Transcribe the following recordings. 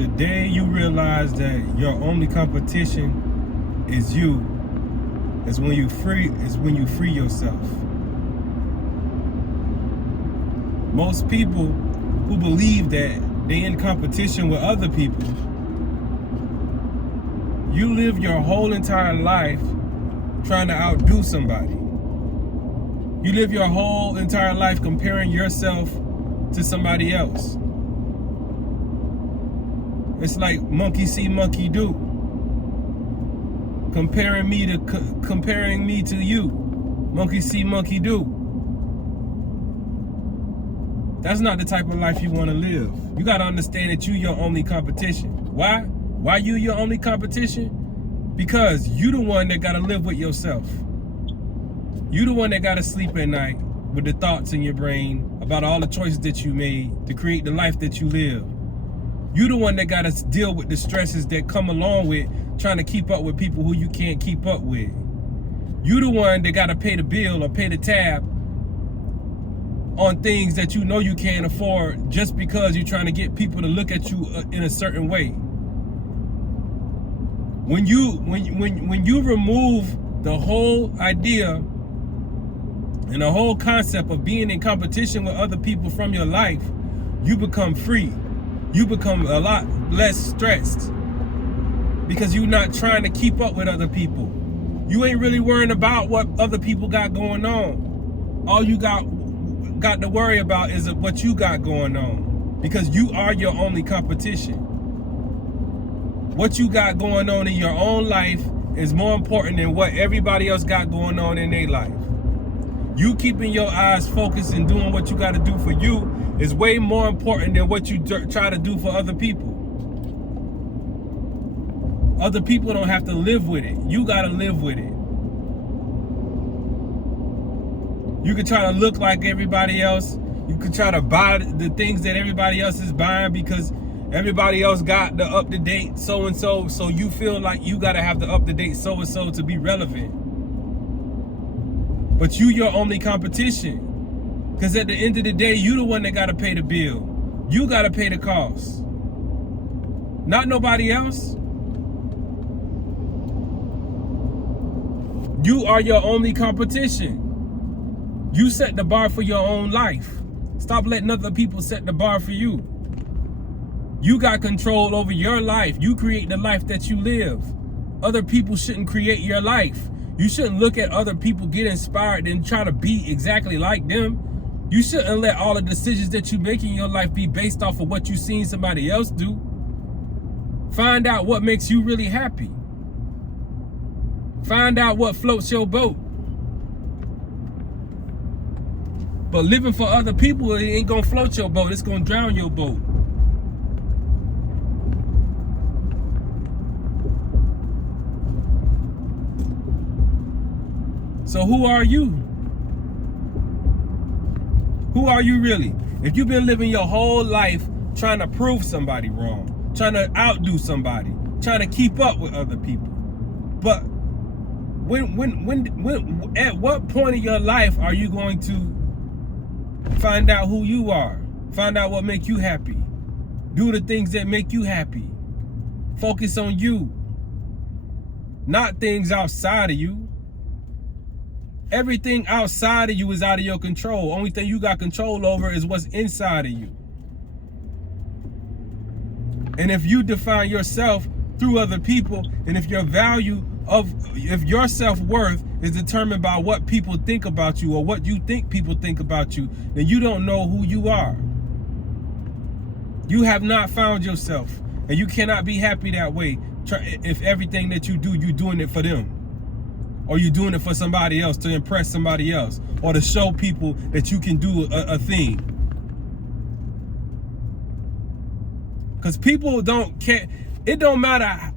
The day you realize that your only competition is you, is when you free yourself. Most people who believe that they in competition with other people, you live your whole entire life trying to outdo somebody. You live your whole entire life comparing yourself to somebody else. It's like monkey see, monkey do. Comparing me to you. Monkey see, monkey do. That's not the type of life you want to live. You got to understand that you your only competition. Why? Why you your only competition? Because you the one that got to live with yourself. You the one that got to sleep at night with the thoughts in your brain about all the choices that you made to create the life that you live. You the one that got to deal with the stresses that come along with trying to keep up with people who you can't keep up with. You the one that got to pay the bill or pay the tab on things that you know you can't afford just because you're trying to get people to look at you in a certain way. When you remove the whole idea and the whole concept of being in competition with other people from your life, you become free. You become a lot less stressed because you're not trying to keep up with other people. You ain't really worrying about what other people got going on. All you got to worry about is what you got going on, because you are your only competition. What you got going on in your own life is more important than what everybody else got going on in their life. You keeping your eyes focused and doing what you got to do for you is way more important than what you try to do for other people. Other people don't have to live with it. You got to live with it. You can try to look like everybody else. You can try to buy the things that everybody else is buying because everybody else got the up-to-date so-and-so. So you feel like you got to have the up-to-date so-and-so to be relevant. But you your only competition. Because at the end of the day, you the one that got to pay the bill. You got to pay the cost. Not nobody else. You are your only competition. You set the bar for your own life. Stop letting other people set the bar for you. You got control over your life. You create the life that you live. Other people shouldn't create your life. You shouldn't look at other people, get inspired, and try to be exactly like them. You shouldn't let all the decisions that you make in your life be based off of what you've seen somebody else do. Find out what makes you really happy. Find out what floats your boat. But living for other people, it ain't gonna float your boat. It's gonna drown your boat. So who are you? Who are you really? If you've been living your whole life trying to prove somebody wrong, trying to outdo somebody, trying to keep up with other people, but when at what point in your life are you going to find out who you are? Find out what makes you happy. Do the things that make you happy. Focus on you, not things outside of you. Everything outside of you is out of your control. Only thing you got control over is what's inside of you. And if you define yourself through other people, and if your self-worth is determined by what people think about you or what you think people think about you, then you don't know who you are. You have not found yourself, and you cannot be happy that way if everything that you do, you're doing it for them. Or you're doing it for somebody else, to impress somebody else, or to show people that you can do a thing. Because people don't care. It don't matter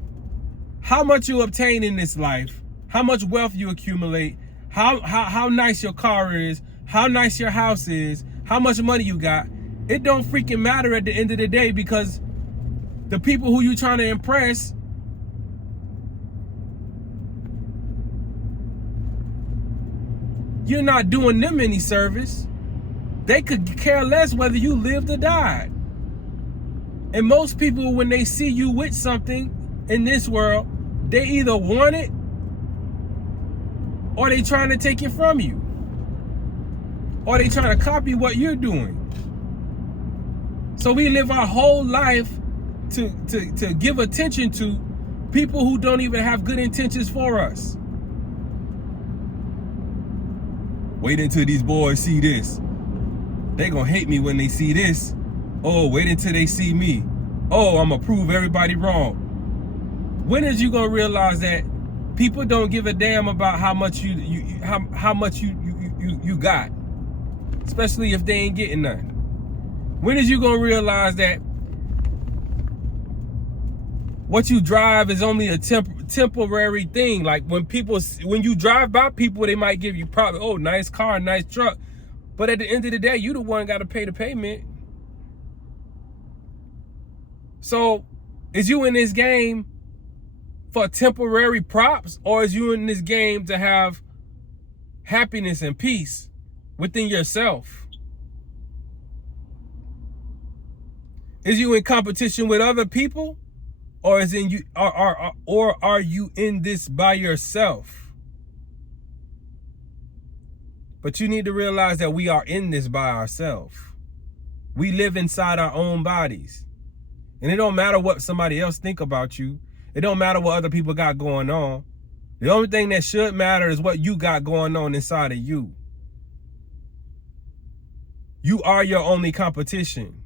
how much you obtain in this life, how much wealth you accumulate, how nice your car is, how nice your house is, how much money you got. It don't freaking matter at the end of the day, because the people who you're trying to impress, you're not doing them any service. They could care less whether you lived or died. And most people, when they see you with something in this world, they either want it or they trying to take it from you. Or they trying to copy what you're doing. So we live our whole life to give attention to people who don't even have good intentions for us. Wait until these boys see this. They gonna hate me when they see this. Oh, wait until they see me. Oh, I'm gonna prove everybody wrong. When is you gonna realize that people don't give a damn about how much you got, especially if they ain't getting none? When is you gonna realize that what you drive is only a temporary thing? Like when you drive by people, they might give you probably, oh, nice car, nice truck. But at the end of the day, you the one got to pay the payment. So is you in this game for temporary props, or is you in this game to have happiness and peace within yourself? Is you in competition with other people, or is in you or are you in this by yourself? But you need to realize that we are in this by ourselves. We live inside our own bodies. And it don't matter what somebody else think about you. It don't matter what other people got going on. The only thing that should matter is what you got going on inside of you. You are your only competition.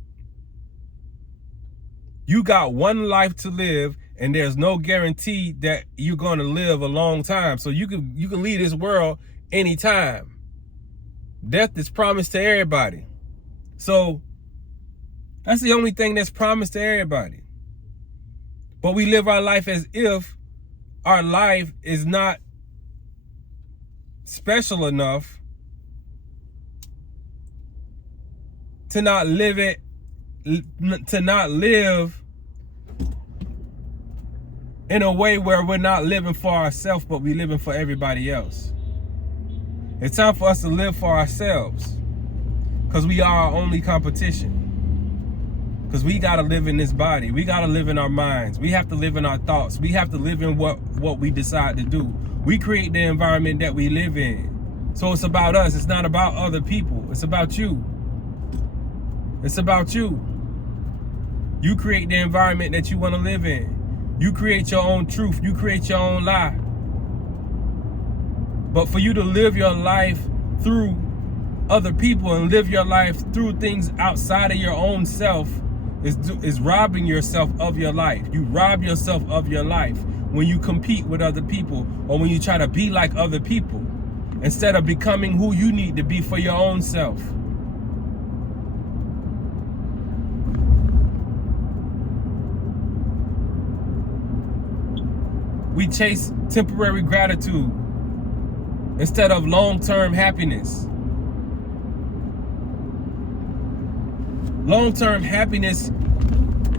You got one life to live, and there's no guarantee that you're going to live a long time. So you can leave this world anytime. Death is promised to everybody. So that's the only thing that's promised to everybody. But we live our life as if our life is not special enough to not live in a way where we're not living for ourselves, but we're living for everybody else. It's time for us to live for ourselves, because we are our only competition. Because we got to live in this body. We got to live in our minds. We have to live in our thoughts. We have to live in what we decide to do. We create the environment that we live in. So it's about us. It's not about other people. It's about you. It's about you. You create the environment that you want to live in. You create your own truth. You create your own lie. But for you to live your life through other people and live your life through things outside of your own self is robbing yourself of your life. You rob yourself of your life when you compete with other people, or when you try to be like other people, instead of becoming who you need to be for your own self. We chase temporary gratitude instead of long-term happiness. Long-term happiness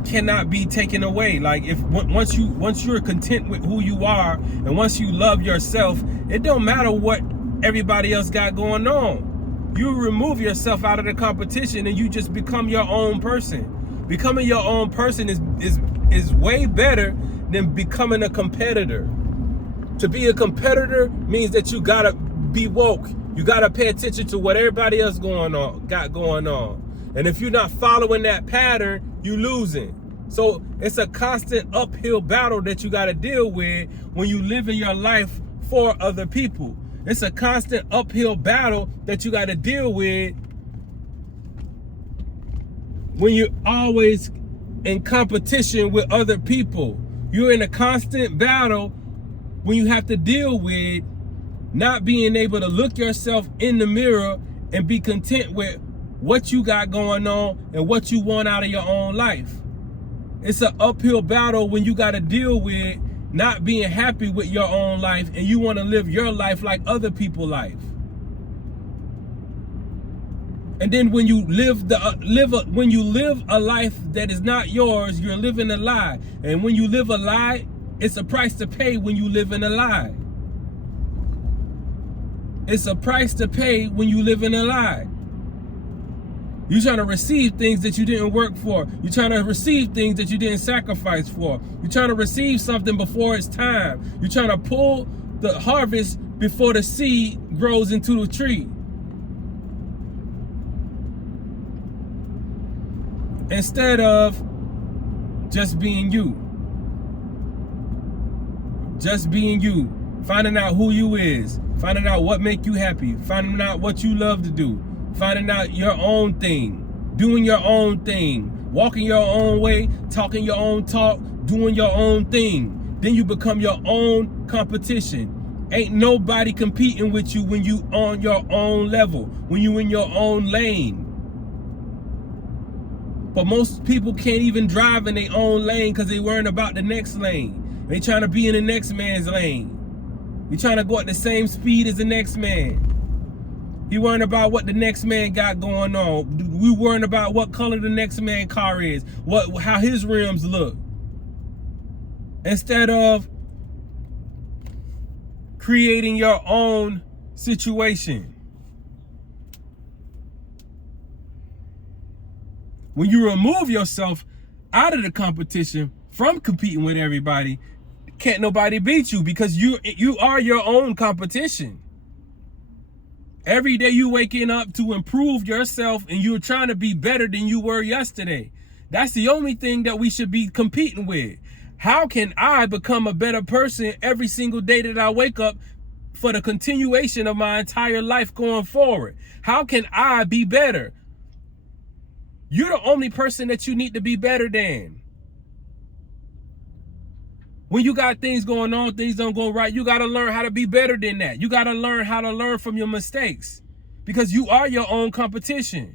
cannot be taken away. Like once you're content with who you are, and once you love yourself, it don't matter what everybody else got going on. You remove yourself out of the competition and you just become your own person. Becoming your own person is way better than becoming a competitor. To be a competitor means that you gotta be woke. You gotta pay attention to what everybody else got going on. And if you're not following that pattern, you losing. So it's a constant uphill battle that you gotta deal with when you live in your life for other people. It's a constant uphill battle that you gotta deal with when you're always in competition with other people. You're in a constant battle when you have to deal with not being able to look yourself in the mirror and be content with what you got going on and what you want out of your own life. It's an uphill battle when you got to deal with not being happy with your own life and you want to live your life like other people's life. And then when you live a life that is not yours, you're living a lie. And when you live a lie, it's a price to pay when you live in a lie. It's a price to pay when you live in a lie. You're trying to receive things that you didn't work for. You're trying to receive things that you didn't sacrifice for. You're trying to receive something before it's time. You're trying to pull the harvest before the seed grows into the tree. Instead of just being you. Just being you. Finding out who you is. Finding out what make you happy. Finding out what you love to do. Finding out your own thing. Doing your own thing. Walking your own way. Talking your own talk. Doing your own thing. Then you become your own competition. Ain't nobody competing with you when you on your own level. When you in your own lane. But most people can't even drive in their own lane because they worrying about the next lane. They trying to be in the next man's lane. They trying to go at the same speed as the next man. He worrying about what the next man got going on. We worrying about what color the next man's car is. How his rims look. Instead of creating your own situation. When you remove yourself out of the competition from competing with everybody, can't nobody beat you because you are your own competition. Every day you waking up to improve yourself and you're trying to be better than you were yesterday. That's the only thing that we should be competing with. How can I become a better person every single day that I wake up for the continuation of my entire life going forward? How can I be better? You're the only person that you need to be better than. When you got things going on, things don't go right, you got to learn how to be better than that. You got to learn how to learn from your mistakes because you are your own competition.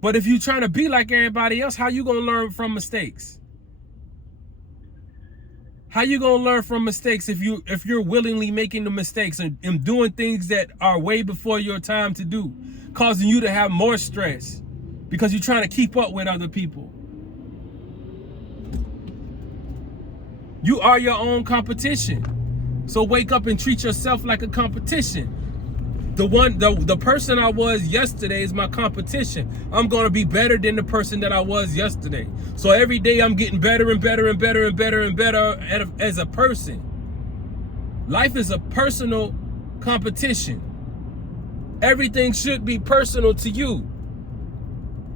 But if you're trying to be like everybody else, how you going to learn from mistakes? How you going to learn from mistakes if you're willingly making the mistakes and doing things that are way before your time to do, causing you to have more stress because you're trying to keep up with other people? You are your own competition. So wake up and treat yourself like a competition. The person I was yesterday is my competition. I'm going to be better than the person that I was yesterday. So every day I'm getting better and better and better and better and better as a person. Life is a personal competition. Everything should be personal to you.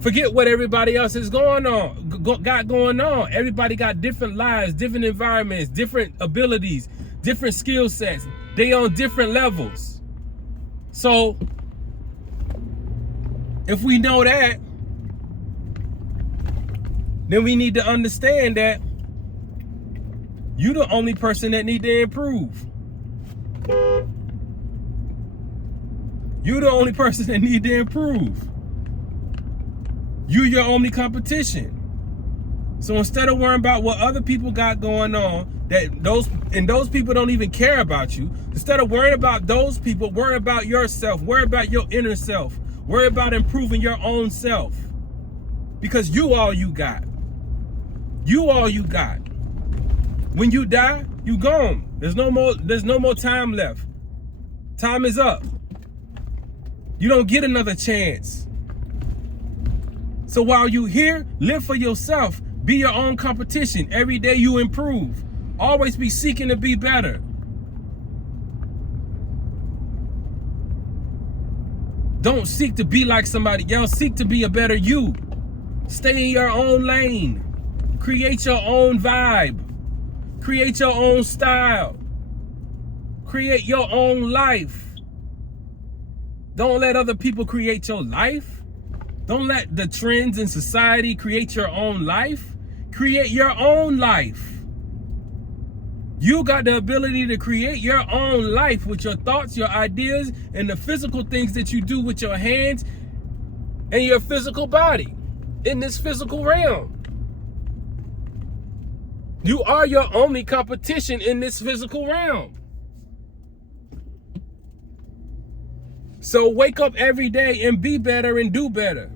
Forget what everybody else is got going on. Everybody got different lives, different environments, different abilities, different skill sets. They on different levels. So, if we know that, then we need to understand that you're the only person that need to improve. You're the only person that need to improve. You're your only competition. So instead of worrying about what other people got going on, those people don't even care about you. Instead of worrying about those people, worry about yourself. Worry about your inner self. Worry about improving your own self. Because you all you got. You all you got. When you die, you gone. There's no more time left. Time is up. You don't get another chance. So while you here, live for yourself. Be your own competition. Every day you improve. Always be seeking to be better. Don't seek to be like somebody else. Seek to be a better you. Stay in your own lane. Create your own vibe. Create your own style. Create your own life. Don't let other people create your life. Don't let the trends in society create your own life. Create your own life. You got the ability to create your own life with your thoughts, your ideas, and the physical things that you do with your hands and your physical body in this physical realm. You are your only competition in this physical realm. So wake up every day and be better and do better.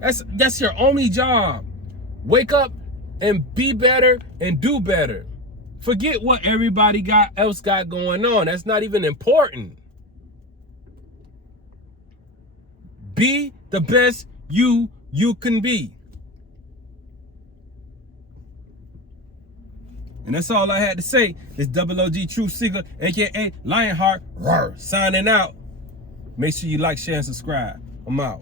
That's your only job. Wake up and be better and do better. Forget what everybody else got going on. That's not even important. Be the best you can be. And that's all I had to say. This Double OG Truth Seeker, aka Lionheart, signing out. Make sure you like, share, and subscribe. I'm out.